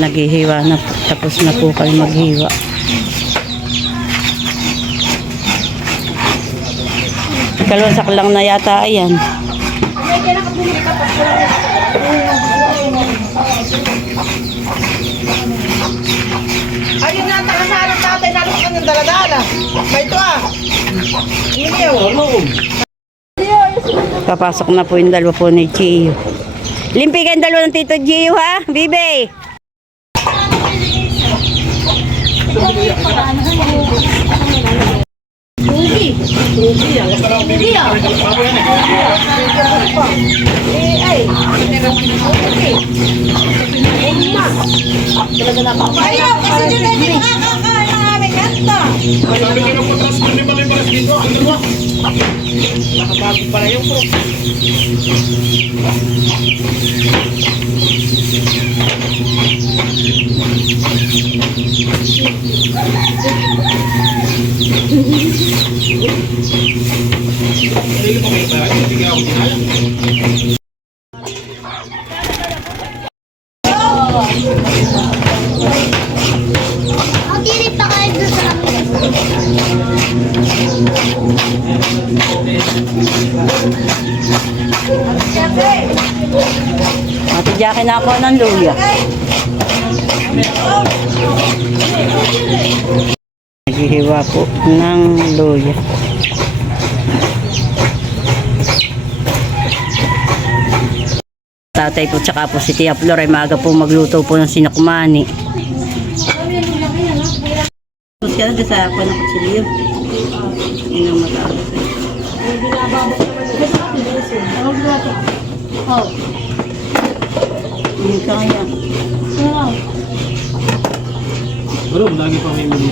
naghihiwa na po. Tapos na po kayo maghiwa. Kalunsak lang na yata ayan. Ayun na, takasaan ng tatay, nalukan ng daladala. May ito Papasok na po yung dalawa po ni Gio. Limpikan dalawa ng Tito Gio ha, Bibi. Ayaw, kasi dyan na yung nakakakain ng aming kanta. Nakabago pala yung pro. Matidyakin na ako ng luya. Naghihiwa po ng luya. Tatay po tsaka po si Tia Flor ay maaga po magluto po ng sinakmani. Tapos ka na sa ako ng kutsilyo. Yun ang matapos. Yun ka kaya. Pero lagi pa may muli.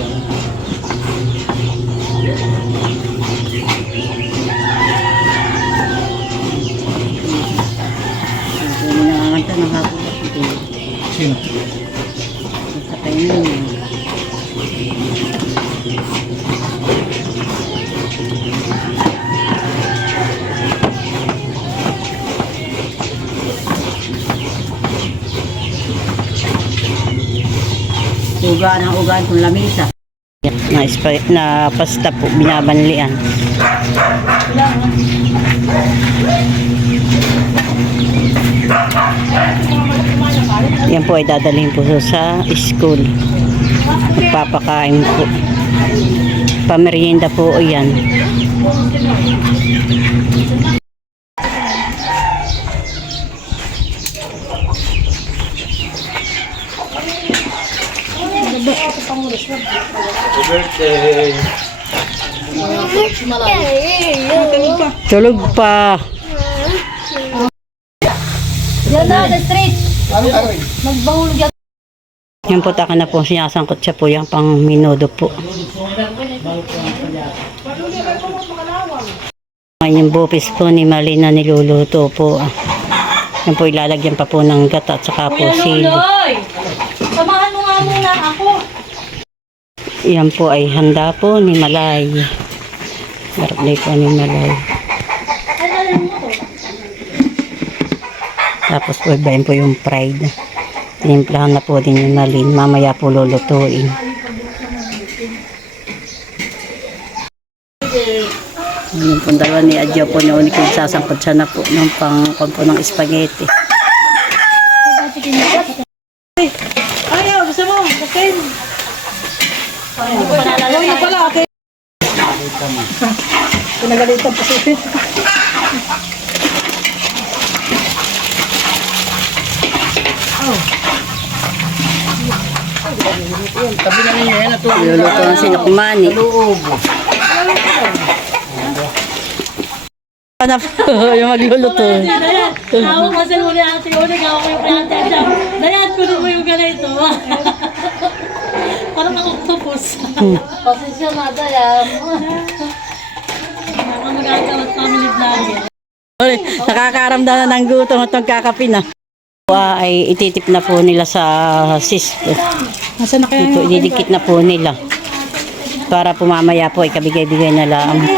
Hindi nakakanta ng hapon. Sino? Sa kayo yun. Uga ng ugaan kung lamisa. Na pasta po, binabanlian. Yan po ay dadalhin po sa school. Papakain po. Pamerienda po yan. Birthday! Tulog pa. Yan na, the street. Magbahulog yan. Yan po taka na po sinasangkot siya po yung pang minudo po. Ngayon yung bupis po ni Malina niluluto po. Yan po ilalagyan pa po ng gata at saka po sili. Samahan mo nga muna ako. Yan po ay handa po ni Malay. Birthday po ni Malay. Tapos po ibayin po yung fried. Tinimplahan na po din yung Malin. Mamaya po lulutuin. Yung po dalawa ni Adjo po na unik yung sasangkot siya na po ng pang po ng spaghetti. Ayaw, gusto mo? Kakin. Ayaw na pala, okay. Pinagalitan pa siya. Tabi na ninyo yan. Luluto ng sinukmani. Ano po yung magluluto? Ako kasi muli ate ulit, ako yung priyante siya. Dayan ko na mo yung ganito. Parang ang octopus. Pasensya na, Dayan. Ako magagawa family vlogger. Nakakaramdam na ng gutom at magkakape na. Ay ititip na po nila sa sisto. Nasaan na kaya? Ito, ididikit na po nila. Para po mamaya po ay kabigay-bigay na lang po.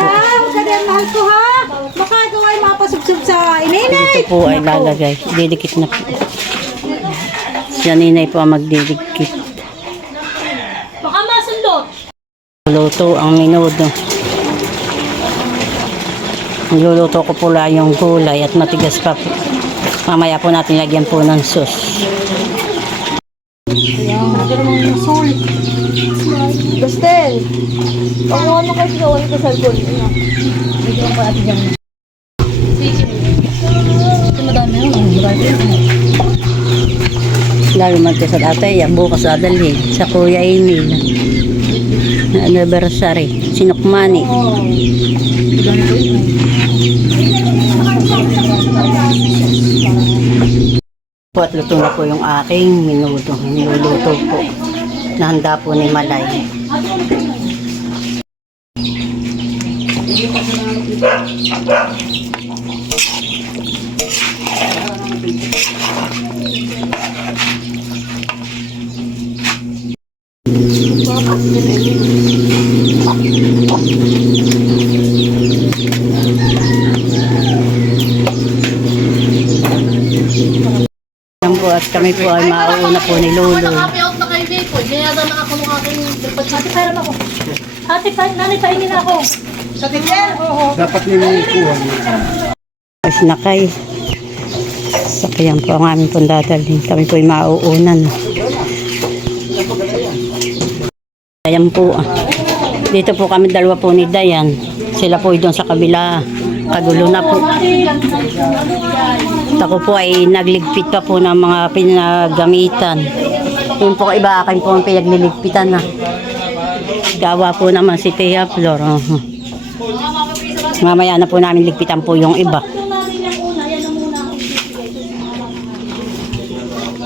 Sabihan mahal ko ha. Makagawa ay mapasubsub sa inenay. Dito po ay lalagay. Ididikit na po. Siya ninay po ang magdidikit. Baka masundot. Luto ang minudo. Niluluto ko po lang yung gulay at matigas pa po. Mamaya po natin lagyan po ng sauce. Bastel. Ano kasi gawin ko sa cellphone? Bigyan ko ate dyan. Lalo man sa tatay, bukas adalhin sa Kuya Emil. Anniversary, sinukmani. Po at luto na po yung aking minuto. Niluluto po. Nahanda po ni Malay. Yan po at kami po ay mauuna po ni Lolo. Naka-out na kayo dito. Kaya daw nakakulong aking ate, pera mo ako. Ate, nanay, pahingin ako. Sa tiyan? Oo. Dapat nila ikuha. Mas nakay. Sakyan po ang aming pong dadalhin. Kami po ay mauunan. Ayan po. Dito po kami dalawa po ni Dayan. Sila po ay doon sa kabila. Kagulo na po. At ako po ay nagligpit pa po ng mga pinagamitan. Yun po iba akin po ang pinagliligpitan na. Gawa po naman si Tia Flor. Mamaya na po namin ligpitan po yung iba.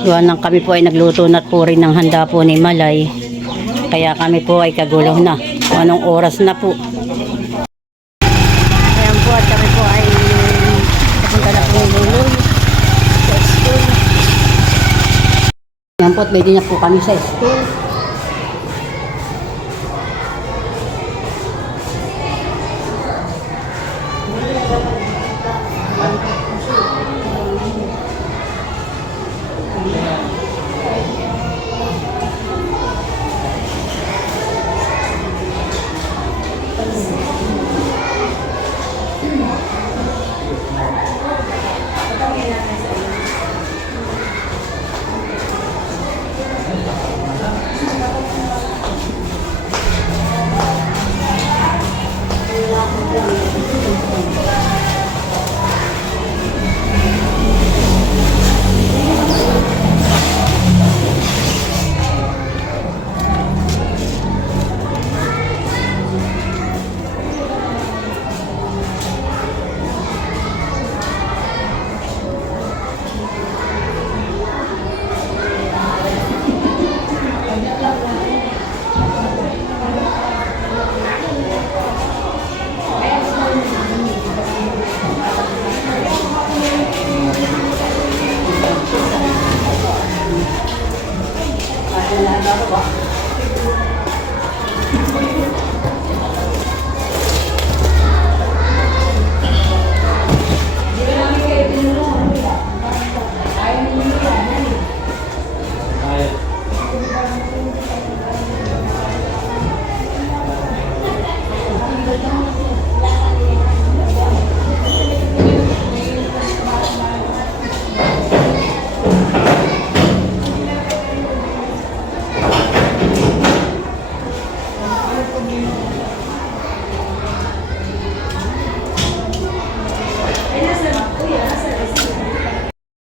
Doon lang kami po ay nagluto na po rin ng handa po ni Malay. Kaya kami po ay kagulo na. Kung anong oras na po. Ayan po at kami po ay napunta na po ni Lolo sa school. Ayan po at pwede na po kami sa school.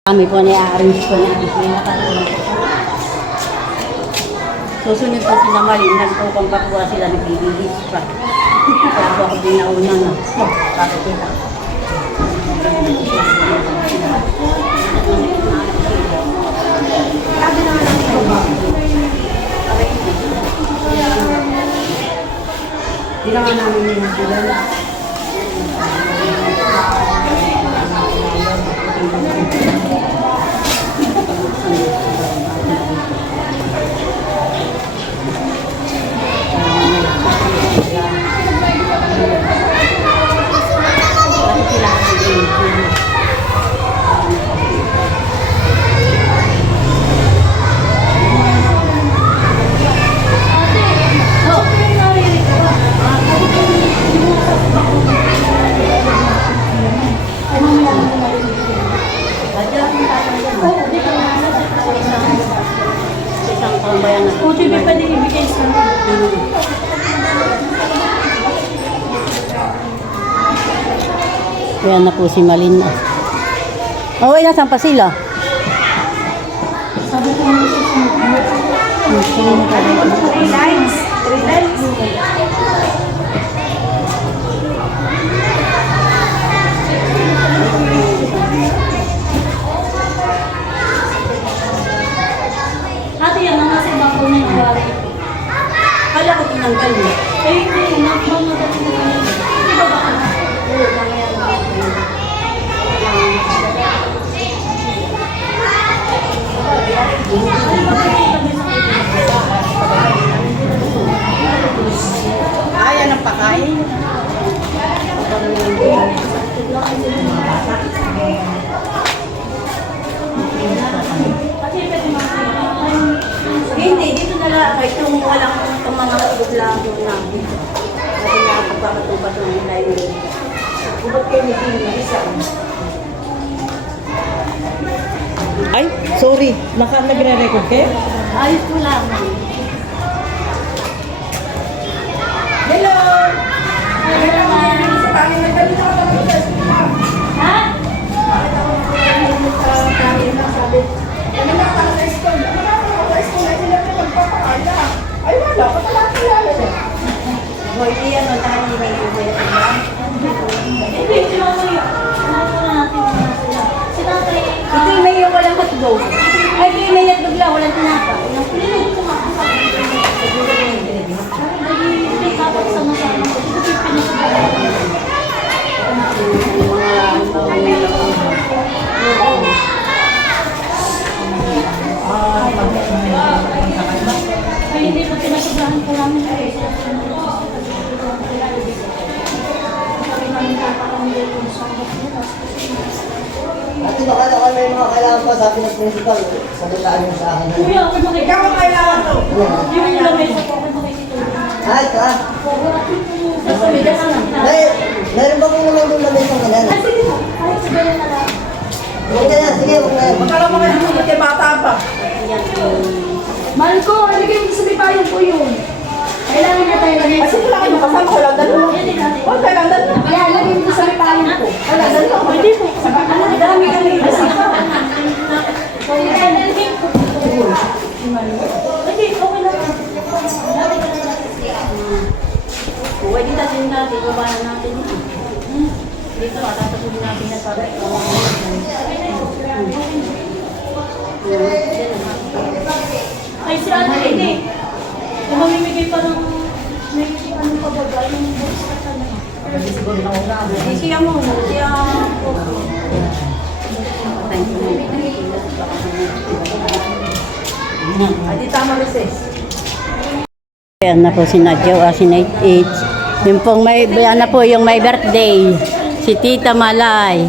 Kami po na-arrange po natin. Susunod po sila Mali, nagpupang pa po sila, nagbibigis pa. Kaya po ako din nauna na. Bakit sila? Hindi naman namin yung bulan. Ayan na po si Malina. Oh, ay, nasan pa sila? Sabi ko nga susunod. Three lines. Ate, yan ang nasa ibang po na yung wari. Kala ko tinanggal mo. Eh, hindi. Nakabang na dati na yun. Hindi ba ba? Oo, nangyayari. Ayan ang pakain. Hindi, dito na lang. Itong walang itong mga ublang namin. Kasi nakapagpapatubat ng library. Ubot kayo ni Dino, isa. Ay, sorry. Nagre-record kayo? Ayos ko lang. Hello! Ha? Ay, wala. Pagkakilala niya. Hoy, iyan o, tayo may ubot. Hindi, sinasaya. Sinasaya natin muna sila. Si tatay, Ito yung may walang hotdog. Ay, ito yung may hotdog lang, walang tinapa. nilog ko nga. Hindi, dapat sama-sama. Ito yung pinasabay. Ay, hindi po pinasobrahan ko namin kayo. Sabi namin kakakamili ko sa Ate, baka na may mga kailangan pa, sabi ng principal, sabitaan niyo sa akin. Kuya, ako makikita. Ikaw ang kailangan to. Yung lamay sa po, ako makikita. Ah, ito ah. Sa media ka lang. Meron ba kung naman yung lamay sa kanan? Ay, sige po. Ay, sabihin na lang. Huwag ka na, sige, huwag na. Magkala mo kayo kung may bata pa. Mahal ko, alagay mo sa bibayan ko yun. Kailangan na tayo lagay. Kasi wala kayo kasama ko lang dalawa. Huwag kayo lang dalawa. Kaya lagay mo sa bibayan ko. Wala, dalawa. Hindi po. Ano, dami kami. Kaya nalagay ko. Hindi, okay lang. Pwede natin natin, baba na natin dito. Dito, tatapulin natin na para ikaw. Ay, si Ate, hindi. Kung mamimigay pa ng may ano pa ba, yung box ka talaga. Siya muna, siya po. Ay, di tama recess. Ayan na po si Nadjo, si Night 8. Yung pong may, ayan na po yung may birthday. Si Tita Malay.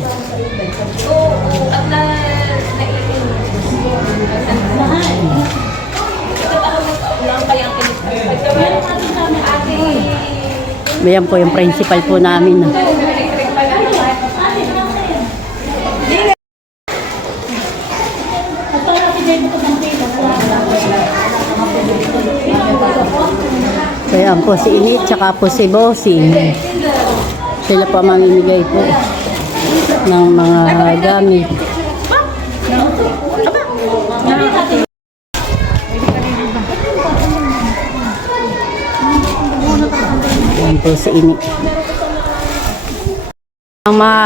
Ayan po yung principal po namin. Ayan po si Init, tsaka po si Bossing. Sila pa mamimigay po ng mga gamit. Ayan po si Init. Ang mga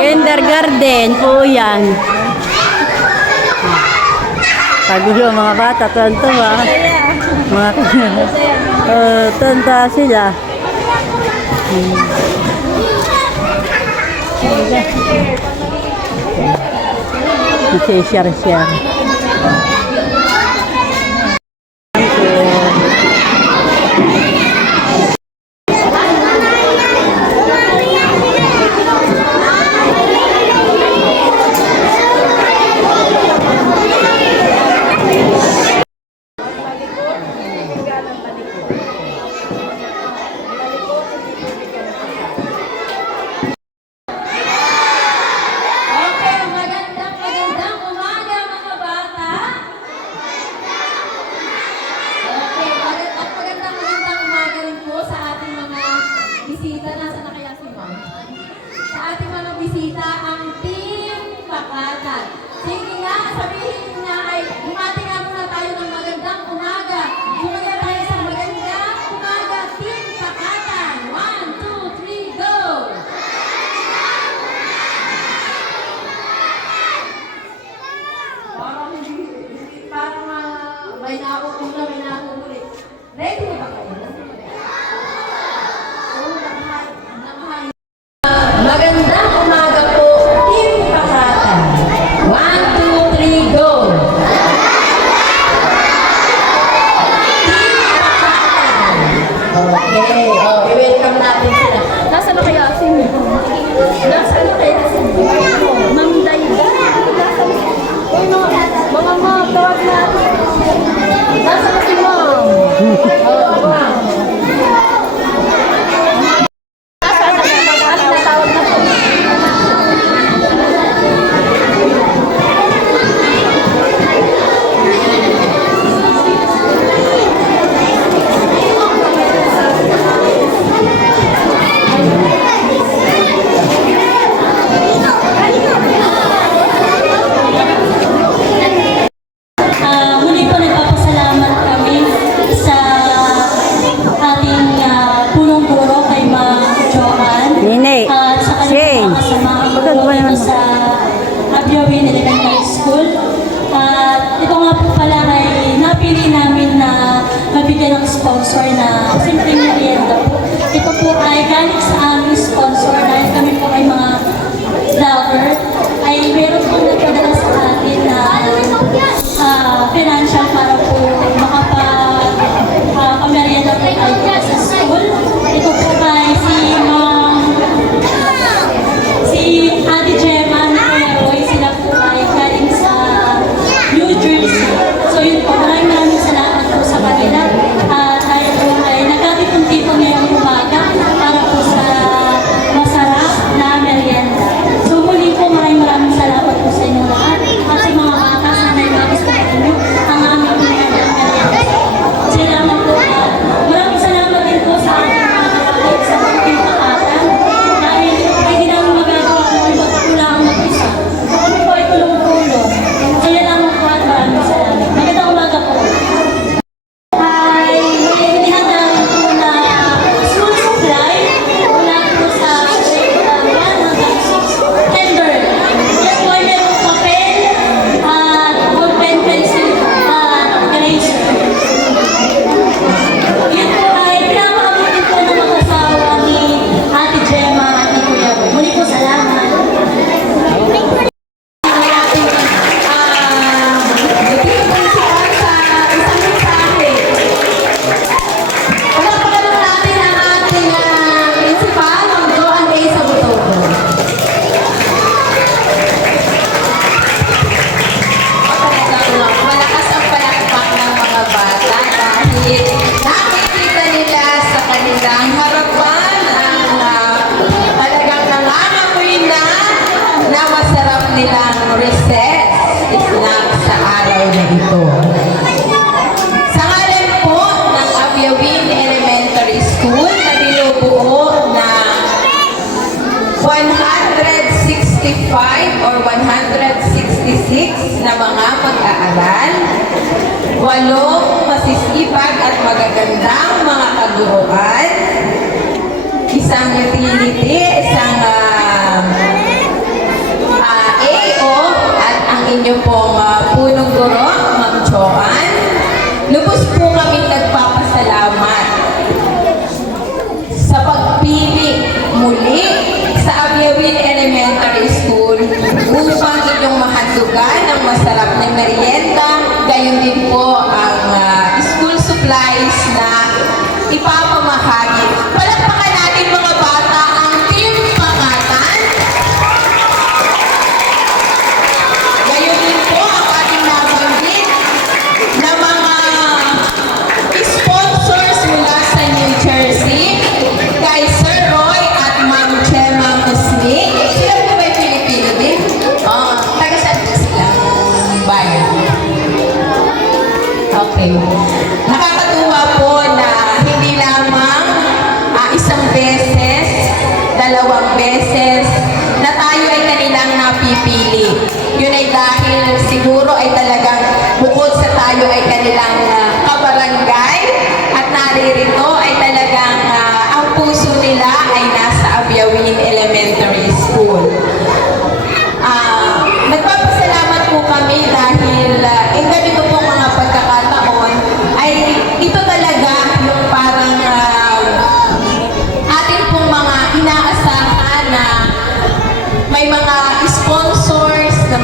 kindergarten po yan. Pagulo mga bata, tuwan-tuwa. Mga tanda sila. Share. Okay, magandang umaga mga bisita, nasa na kaya si Ma'am? Sa ating mga bisita, ang Team Pakatan. Sige nga, sabihin niya ay bumati nga muna tayo ng magandang umaga. Bumati tayo sa magandang umaga, Team Pakatan. 1, 2, 3, go! Parang may nakukuha, may nakukulit. Ready na ba kayo? Magandang umaga po, Team Pakatan. 1, 2, 3, go! Team Pakatan. Okay, i-welcome natin sila. Nasaan na kaya si Nasaan na kaya si Ma'am Dayda? Uy, mga ma'am, tawag natin. Nasaan na si Ma'am? Ma'am. Muli po nagpapasalamat kami sa ating punong guro kay Ma'am Joanne. Nene, At sa kanyang mga kasamahan po dito sa Abiawin Elementary School. At ito nga po pala ay napili namin na mabigyan ng sponsor na simpleng merienda po. Ito po ay galing sa aming sponsor dahil kami po ay mga vlogger. Ay meron po nagpadala sa atin na financial para po makapag-pamerienda po tayo sa school. Ito po ay si Ate Gemma na Kuya Roy, sila po ay galing sa New Jersey. So yun po, maraming salamat po sa kanila. Tayo po ay nagkatipon-tipon ngayong umaga para po sa masarap na merienda. So muli po maraming salamat po sa inyo lahat. At sa mga bata, sana ay magustuhan ninyo ang aming merienda. Salamat po. Maraming salamat din po sa ating mga kapatid sa Team Pakatan. Dahil hindi namin magagawa kung magpapula ang mag-isa. So kami po ay tulong-tulong. Kaya lamang po at maraming salamat. Magandang umaga po. Ay may tinatawag po na school supply mula po sa grade 1 hanggang 6. Tender. Yan po ay merong papel at ballpen, pencil at eraser. Yun po ay pinapakabutin po ng mag-asawa ni Ate Gemma at ni Kuya Roy. Muli po salamat. Palakpakan natin ang ating principal, Ma'am Joanne A. Sabutogo. Malakas ang palakpak ng mga bata dahil nakikita nila sa kanilang harapan ang talagang nangangamoy na masarap nilang recess snack sa araw na ito. Sa ngalan po ng Abiawin Elementary School na binubuo na 165 or 166 na mga mag-aaral, 8 masisipag at magagandang mga kaguruan, isang utility, isang AO at ang inyo pong punong guro, Ma'am Joanne. Lubos po kami nagpapasalamat sa pagpili muli sa Abiawin Elementary School upang inyong mahandugan ng masarap na merienda, gayon din po ang school supplies na ipapamahagi. Palakpakan natin mga bata ang Team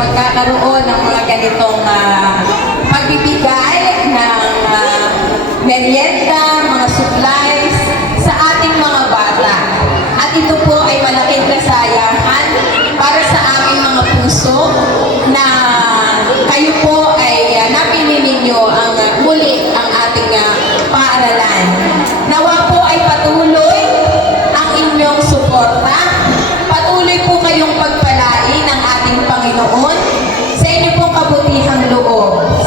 magkakaroon ng mga ganitong pagbibigay ng merienda, mga supplies sa ating mga bata. At ito po ay malaking kasayahan para sa aming mga puso na kayo po ay napili ninyo ang muli ang ating paaralan. Nawa po ay patuloy ang inyong suporta. Patuloy po kayong pagpalain ng ating Panginoon sa inyo pong kabutihang loob.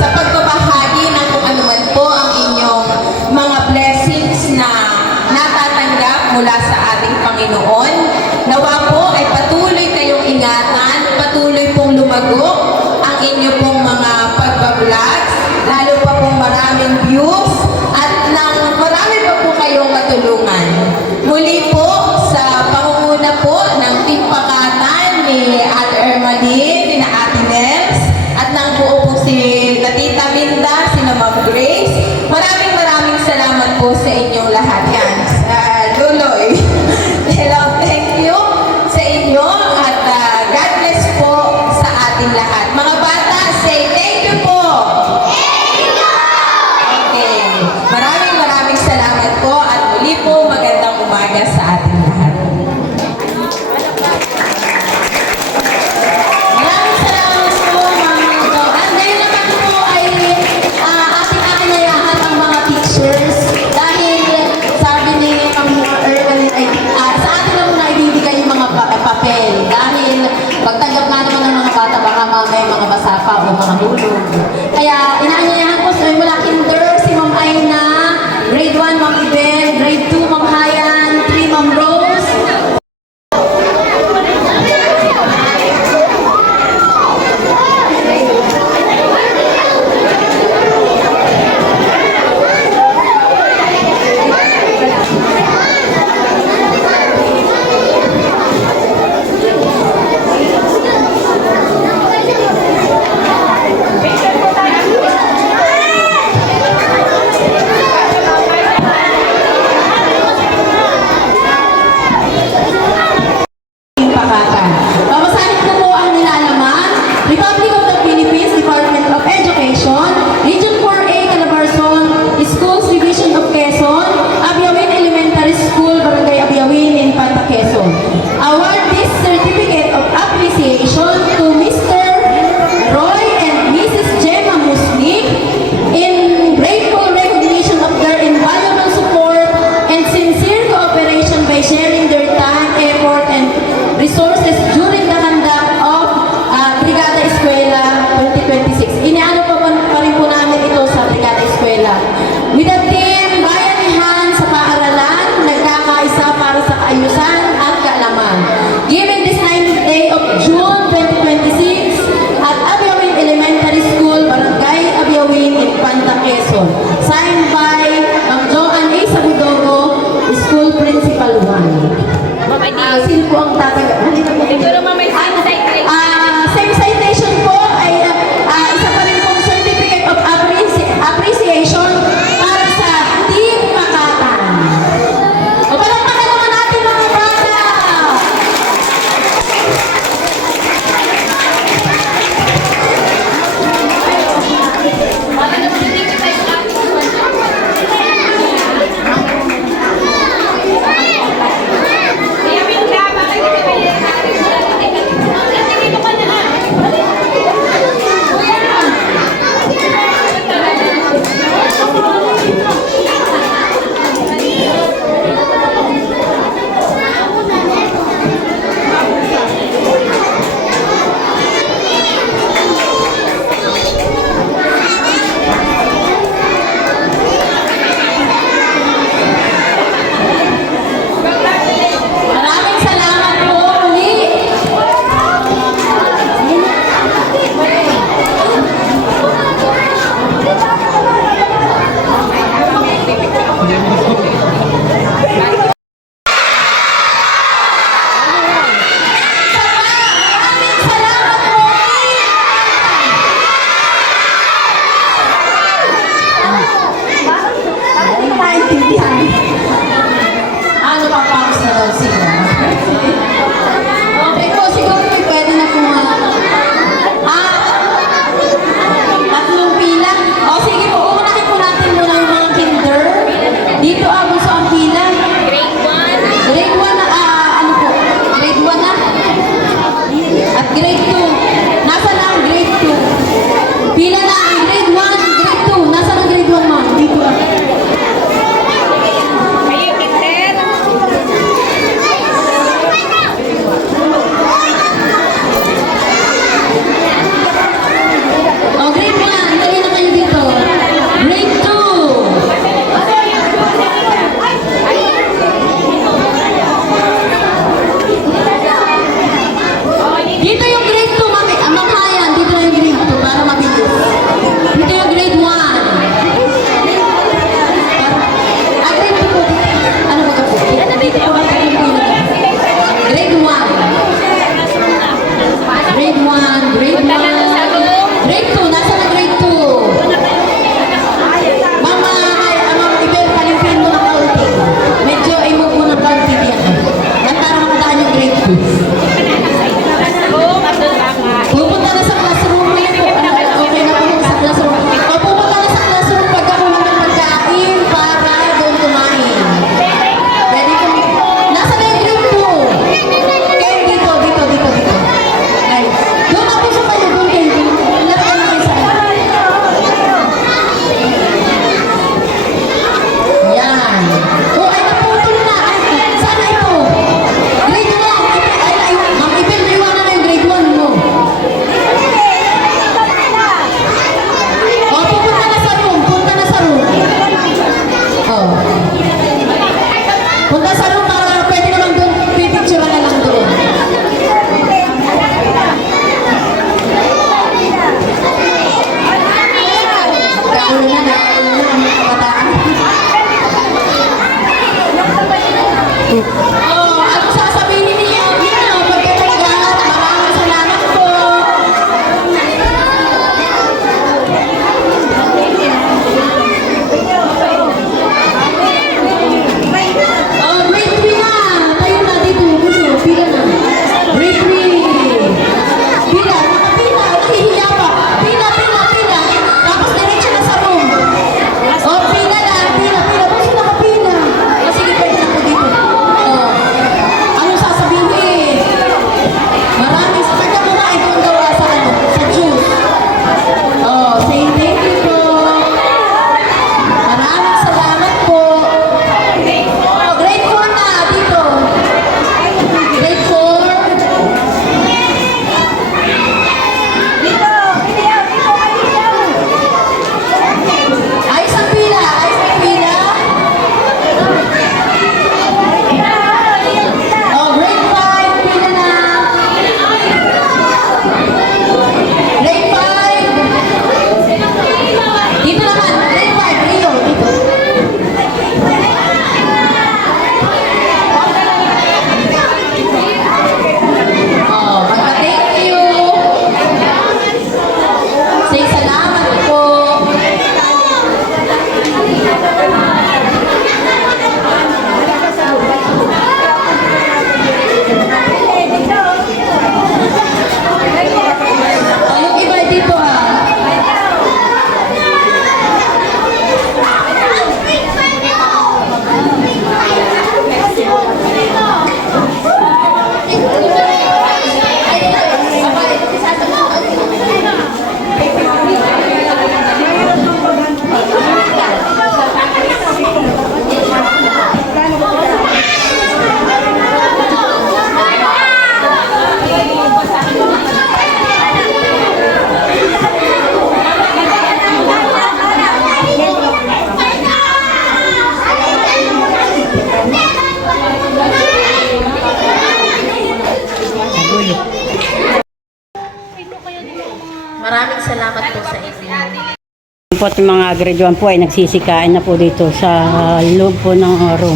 po at yung mga grade 1 po ay nagsisikain na po dito sa loob po ng room.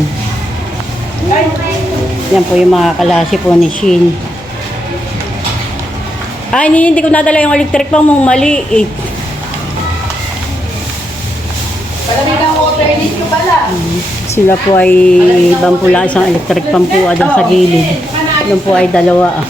Yan po yung mga kalasi po ni Shin. Ay, hindi ko nadala yung electric pang mong maliit. Malamig ang water dito pala. Sila po ay ibang pula isang electric pang po doon sa gilid. Doon po ay dalawa.